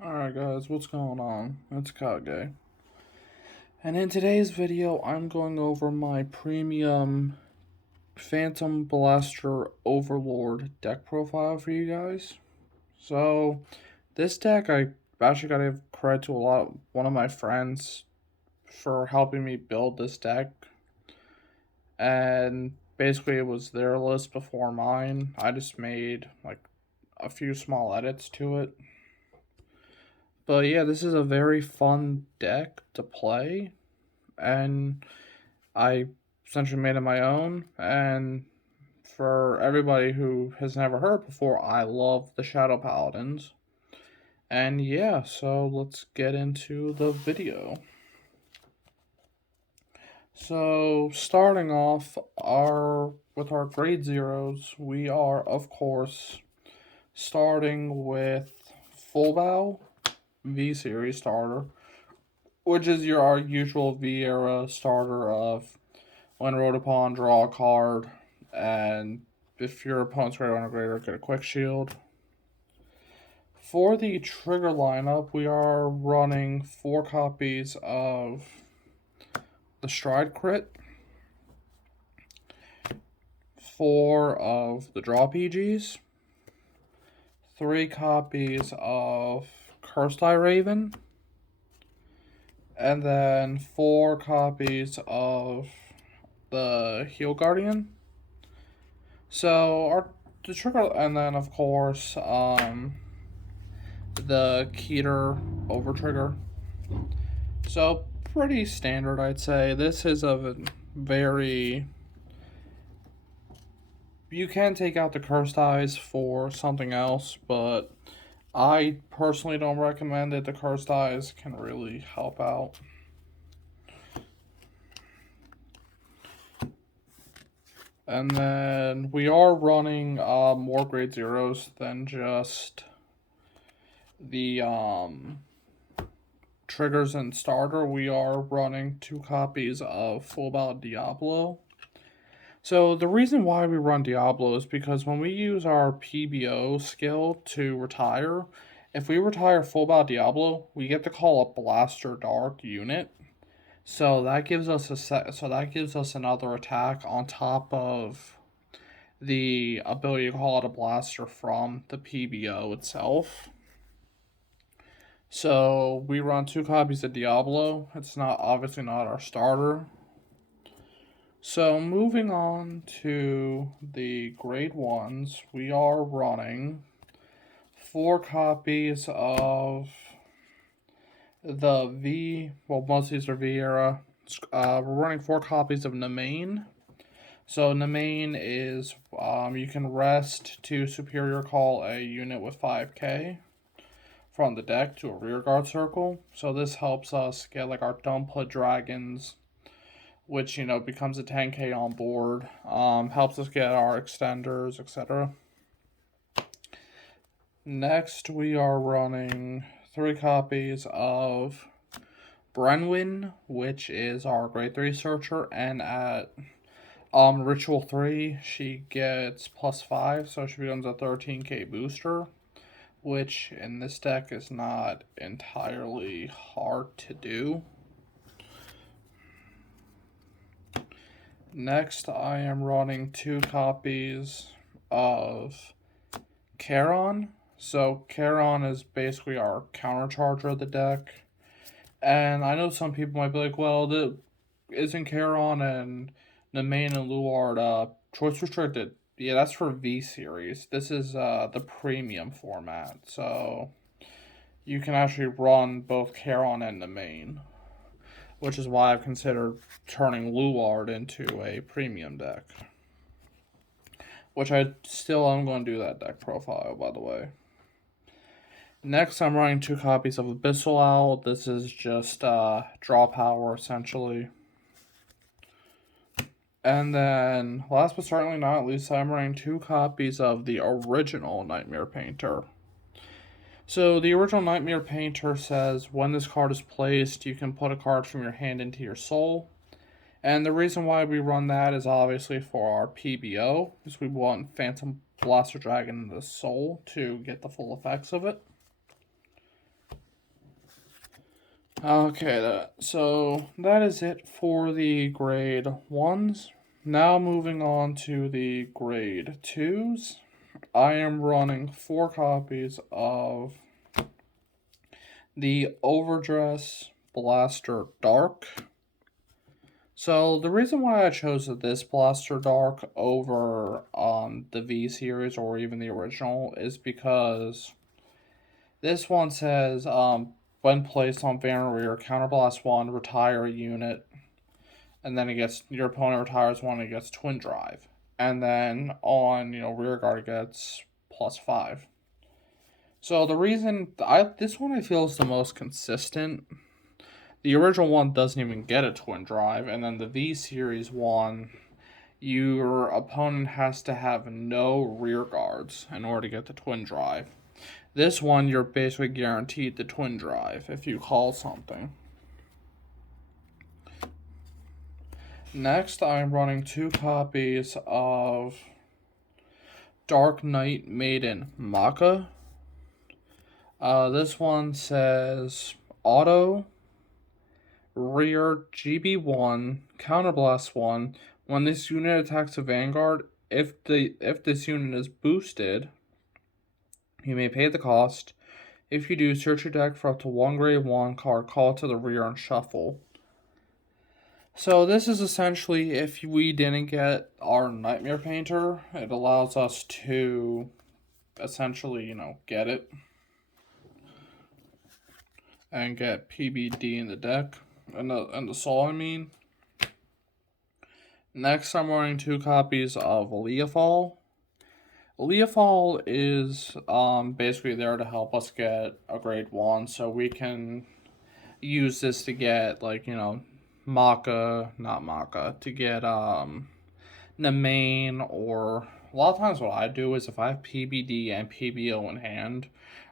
Alright guys, what's going on? It's Kage. And in today's video, I'm going over my premium Phantom Blaster Overlord deck profile for you guys. So, this deck, I actually gotta give credit to one of my friends for helping me build this deck. And basically, it was their list before mine. I just made like a few small edits to it. But yeah, this is a very fun deck to play, and I essentially made it my own. And for everybody who has never heard before, I love the Shadow Paladins. And yeah, so let's get into the video. So starting off with our grade zeros, we are of course starting with Full Bow V Series starter, which is our usual V era starter of when rolled upon, draw a card, and if your opponent's ready on a greater, get a quick shield. For the trigger lineup, we are running 4 copies of the Stride Crit, 4 of the Draw PGs, 3 copies of Cursed Eye Raven, and then 4 copies of the Heal Guardian. So the trigger, and then of course the Keter over trigger. So pretty standard, I'd say. This is a very, you can take out the Cursed Eyes for something else, but I personally don't recommend it. The Cursed Eyes can really help out. And then we are running more grade zeros than just the triggers and starter. We are running 2 copies of Full Bow Diablo. So the reason why we run Diablo is because when we use our PBO skill to retire, if we retire Full Bow Diablo, we get to call a Blaster Dark unit. So that gives us another attack on top of the ability to call out a blaster from the PBO itself. So we run 2 copies of Diablo. It's obviously not our starter. So moving on to the grade 1s, we are running 4 copies of most of these are V era. We're running 4 copies of Nemain. So Nemain is, you can rest to superior call a unit with 5k from the deck to a rearguard circle. So this helps us get like our Don't Put Dragons, which becomes a 10k on board. Helps us get our extenders, etc. Next, we are running 3 copies of Brenwyn, which is our grade 3 searcher, and at Ritual 3, she gets +5, so she becomes a 13k booster, which in this deck is not entirely hard to do. Next, I am running 2 copies of Charon. So Charon is basically our countercharger of the deck. And I know some people might be like, well, isn't Charon and Nemain and Luard choice restricted? Yeah, that's for V series. This is the premium format, so you can actually run both Charon and Nemain, which is why I've considered turning Luard into a premium deck. Which I still am going to do that deck profile, by the way. Next, I'm running 2 copies of Abyssal Owl. This is just draw power, essentially. And then, last but certainly not least, I'm running 2 copies of the original Nightmare Painter. So, the original Nightmare Painter says, when this card is placed, you can put a card from your hand into your soul. And the reason why we run that is obviously for our PBO, because we want Phantom Blaster Dragon in the soul to get the full effects of it. Okay, so that is it for the grade 1s. Now moving on to the grade 2s. I am running 4 copies of the Overdress Blaster Dark. So the reason why I chose this Blaster Dark over the V series or even the original is because this one says when placed on van rear, counterblast 1, retire a unit, and then it gets your opponent retires 1, it gets twin drive, and then on rear guard it gets +5. So the reason this one I feel is the most consistent. The original one doesn't even get a twin drive, and then the V series one, your opponent has to have no rear guards in order to get the twin drive. This one, you're basically guaranteed the twin drive if you call something. Next, I'm running 2 copies of Dark Knight Maiden Maka. This one says auto, rear GB1, counterblast 1. When this unit attacks a vanguard, if this unit is boosted, you may pay the cost. If you do, search your deck for up to 1 grade 1 card, call it to the rear, and shuffle. So this is essentially if we didn't get our Nightmare Painter, it allows us to essentially, get it and get PBD in the deck and the soul, I mean. Next, I'm running 2 copies of Leafall. Leafall is basically there to help us get a grade 1, so we can use this to get to get the main, or a lot of times what I do is if I have PBD and PBO in hand,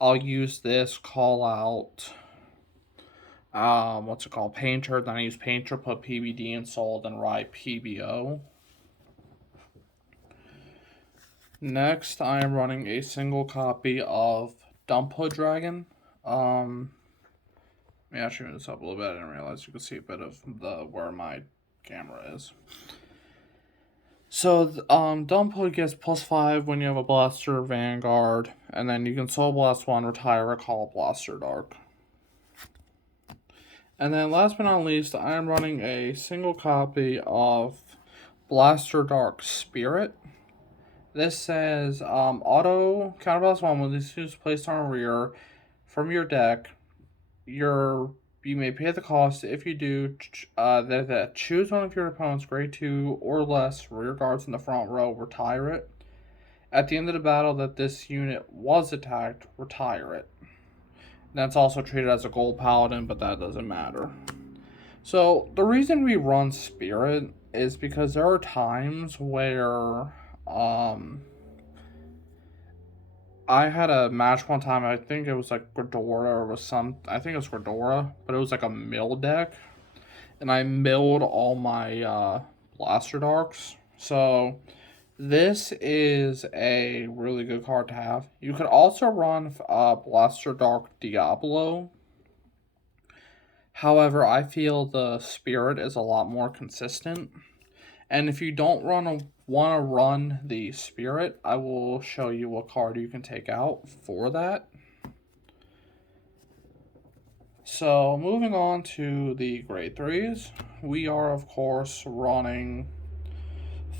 I'll use this, call out Painter, then I use Painter, put PBD in soul, then write PBO. Next, I am running a single copy of Dumphood Dragon. Let me actually move this up a little bit. I didn't realize you could see a bit of where my camera is. So, Dumphood gets +5 when you have a Blaster Vanguard, and then you can Soul Blast 1, retire a call Blaster Dark. And then last but not least, I am running a single copy of Blaster Dark Spirit. This says auto counterblast 1 when this is placed on a rear from your deck. You may pay the cost. If you do, that choose one of your opponent's grade 2 or less rear guards in the front row, retire it. At the end of the battle that this unit was attacked, retire it. That's also treated as a gold paladin, but that doesn't matter. So the reason we run Spirit is because there are times where I had a match one time, I think it was like Gordora, I think it was Gordora, but it was like a mill deck, and I milled all my Blaster Darks. So this is a really good card to have. You could also run Blaster Dark Diablo. However, I feel the Spirit is a lot more consistent. And if you don't want to run the Spirit, I will show you what card you can take out for that. So moving on to the grade 3s, we are of course running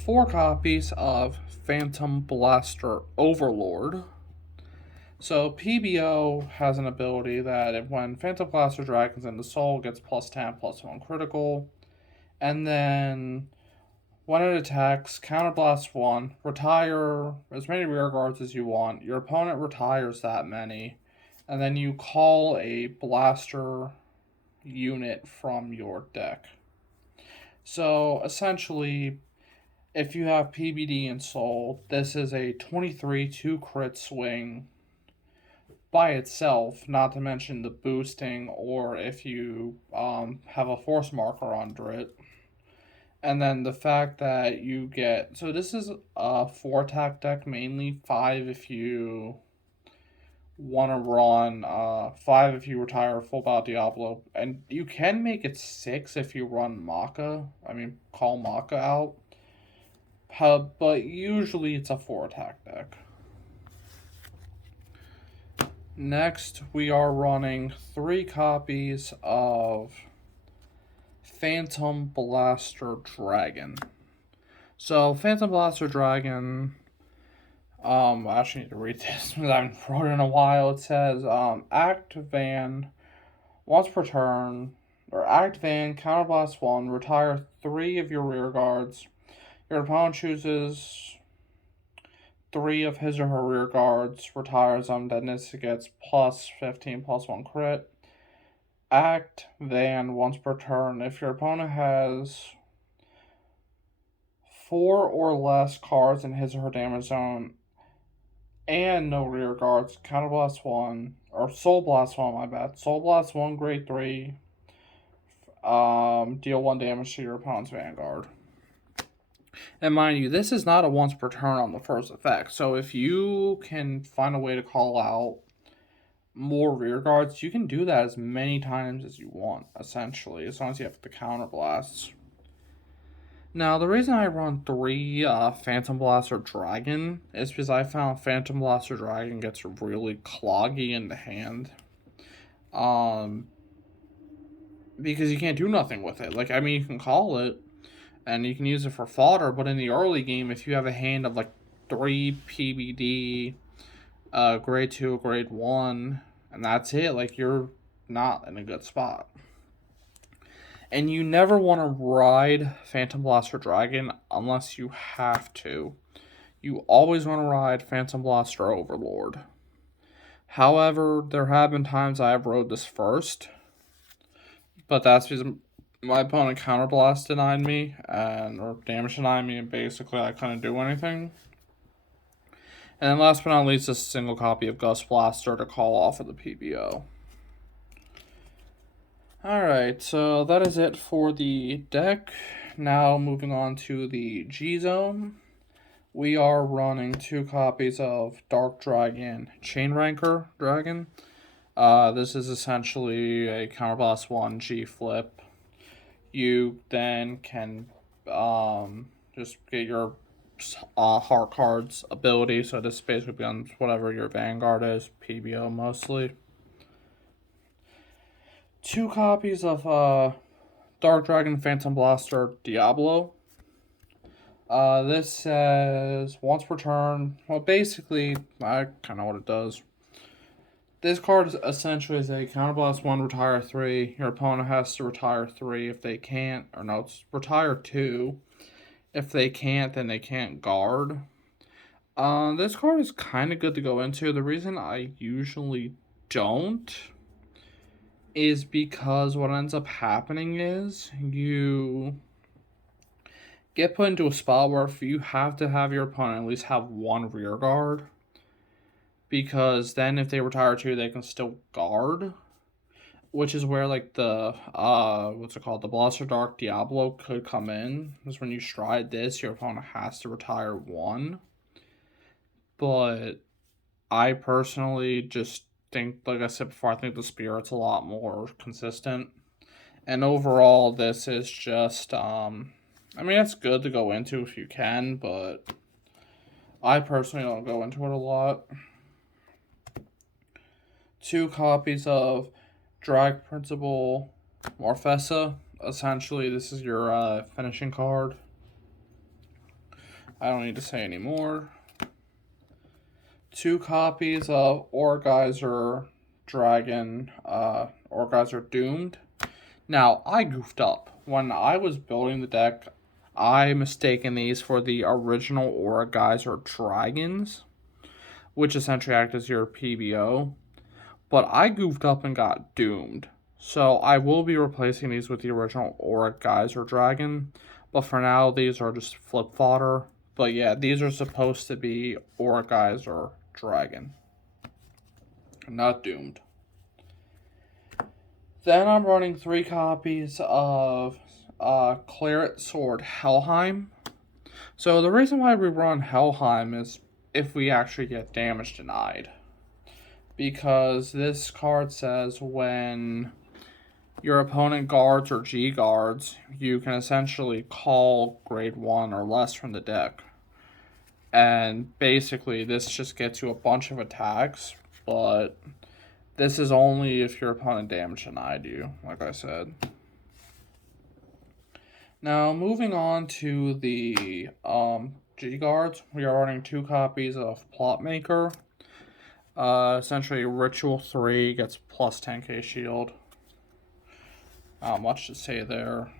4 copies of Phantom Blaster Overlord. So PBO has an ability that when Phantom Blaster Dragons into Soul, gets +10/+1 critical, and then when it attacks, counterblast 1, retire as many rear guards as you want. Your opponent retires that many, and then you call a blaster unit from your deck. So essentially, if you have PBD and Soul, this is a 23/2 crit swing by itself, not to mention the boosting, or if you have a force marker under it. And then the fact that you get, so this is a 4 attack deck, mainly 5 if you want to run 5 if you retire full bow Diablo, and you can make it 6 if you run Maka. I mean, call Maka out. But usually it's a 4 attack deck. Next, we are running 3 copies of Phantom Blaster Dragon. So, Phantom Blaster Dragon, I actually need to read this because I haven't wrote it in a while. It says, Act Van, once per turn, or Act Van, counterblast 1, retire 3 of your rear guards. Your opponent chooses 3 of his or her rear guards, retires them, then this gets plus 15, plus 1 crit. Act Van once per turn. If your opponent has 4 or less cards in his or her damage zone and no rear guards, counterblast 1, or soul blast 1, my bad. Soul blast 1, grade 3, deal 1 damage to your opponent's vanguard. And mind you, this is not a once per turn on the first effect. So if you can find a way to call out more rear guards, you can do that as many times as you want, essentially, as long as you have the counter blasts. Now, the reason I run 3 Phantom Blaster Dragon is because I found Phantom Blaster Dragon gets really cloggy in the hand. Because you can't do nothing with it. Like, I mean, you can call it, and you can use it for fodder, but in the early game, if you have a hand of like 3 PBD, grade 2, grade 1, and that's it, like, you're not in a good spot. And you never want to ride Phantom Blaster Dragon unless you have to. You always want to ride Phantom Blaster Overlord. However, there have been times I have rode this first, but that's because my opponent counterblast denied me, or damage denied me, and basically I couldn't do anything. And then last but not least, a single copy of Gust Blaster to call off of the PBO. Alright, so that is it for the deck. Now moving on to the gzone. We are running 2 copies of Dark Dragon Chain Ranker Dragon. This is essentially a counterblast 1 G flip. You then can just get your heart cards ability, so this basically becomes whatever your vanguard is, PBO mostly. 2 copies of Dark Dragon Phantom Blaster Diablo. This says once per turn. Well, basically, I kind of know what it does. This card is essentially a counterblast 1, retire 3. Your opponent has to retire 3 if they can't, or no, it's retire 2. If they can't, then they can't guard. This card is kind of good to go into. The reason I usually don't is because what ends up happening is you get put into a spot where if you have to have your opponent at least have 1 rear guard, because then if they retire 2, they can still guard, which is where like the the Blaster Dark Diablo could come in. Is when you stride this, your opponent has to retire 1. But I personally just think, like I said before, I think the Spirit's a lot more consistent. And overall, this is just, I mean, it's good to go into if you can, but I personally don't go into it a lot. 2 copies of Drag Principal Morfessa. Essentially, this is your finishing card. I don't need to say any more. 2 copies of Orgeyser Dragon, Orgeyser Doomed. Now, I goofed up. When I was building the deck, I mistaken these for the original Orgeyser Dragons, which essentially act as your PBO. But I goofed up and got Doomed. So I will be replacing these with the original Orgeyser Dragon. But for now, these are just flip fodder. But yeah, these are supposed to be Orgeyser Dragon, not Doomed. Then I'm running 3 copies of Claret Sword Helheim. So the reason why we run Helheim is if we actually get damage denied. because this card says when your opponent guards or G guards, you can essentially call grade 1 or less from the deck. And basically, this just gets you a bunch of attacks, but this is only if your opponent damage denied you, like I said. Now, moving on to the G guards, we are running 2 copies of Plot Maker. Essentially, Ritual 3 gets plus 10k shield. Not much to say there.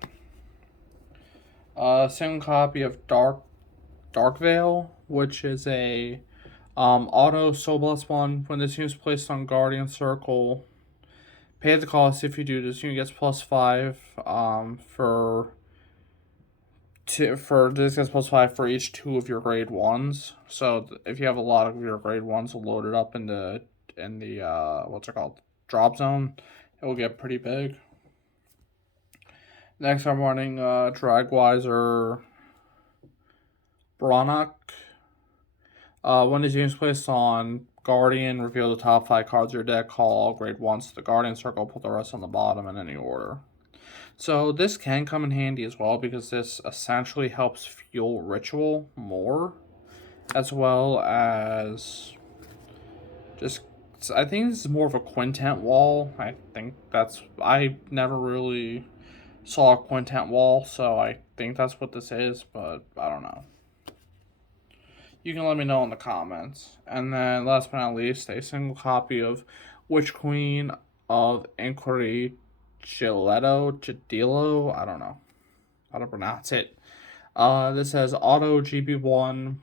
Single copy of Dark Veil, which is a auto Soul Blast 1. When this unit is placed on Guardian Circle, pay the cost. If you do, this unit gets plus 5 this gets plus 5 for each 2 of your grade 1s. So if you have a lot of your grade 1s loaded up in the what's it called, drop zone, it will get pretty big. Next, I'm running Dragweiser Brannock. When this unit is placed on Guardian, reveal the top 5 cards of your deck, call all grade 1s to the Guardian Circle, put the rest on the bottom in any order. So this can come in handy as well, because this essentially helps fuel Ritual more, as well as just, I think this is more of a quintet wall. I never really saw a quintet wall, so I think that's what this is, but I don't know. You can let me know in the comments. And then last but not least, a single copy of Witch Queen of Inquiry Gilletto, I don't know how to pronounce it. This has auto GB1.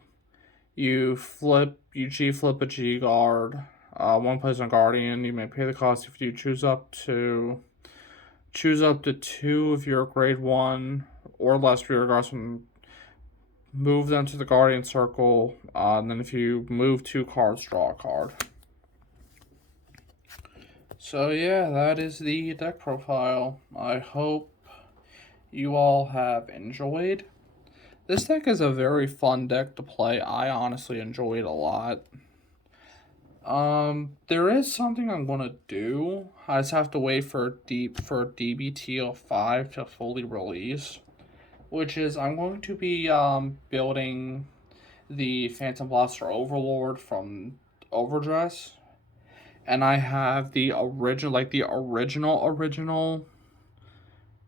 You G-flip a G-guard. One place on Guardian. You may pay the cost if you choose up to 2 of your grade 1 or less rear guards from, move them to the Guardian Circle, and then if you move 2 cards, draw a card. So yeah, that is the deck profile. I hope you all have enjoyed. This deck is a very fun deck to play. I honestly enjoy it a lot. There is something I'm gonna do. I just have to wait for DBT05 to fully release, which is I'm going to be building the Phantom Blaster Overlord from Overdress, and I have the original, like the original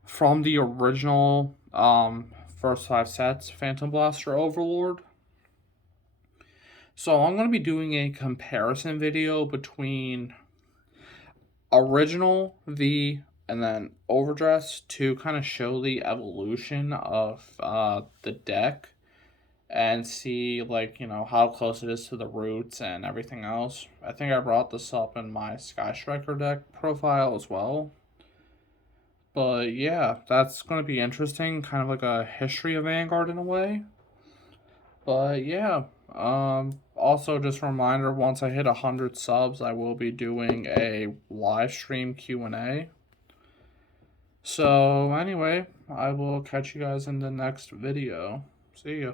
from the original first 5 sets Phantom Blaster Overlord. So I'm going to be doing a comparison video between original V and then Overdress to kind of show the evolution of the deck and see, like, you know, how close it is to the roots and everything else. I think I brought this up in my Sky Striker deck profile as well. But yeah, that's going to be interesting, kind of like a history of Vanguard in a way. But yeah, also just a reminder, once I hit 100 subs, I will be doing a live stream Q&A. So anyway, I will catch you guys in the next video. See ya.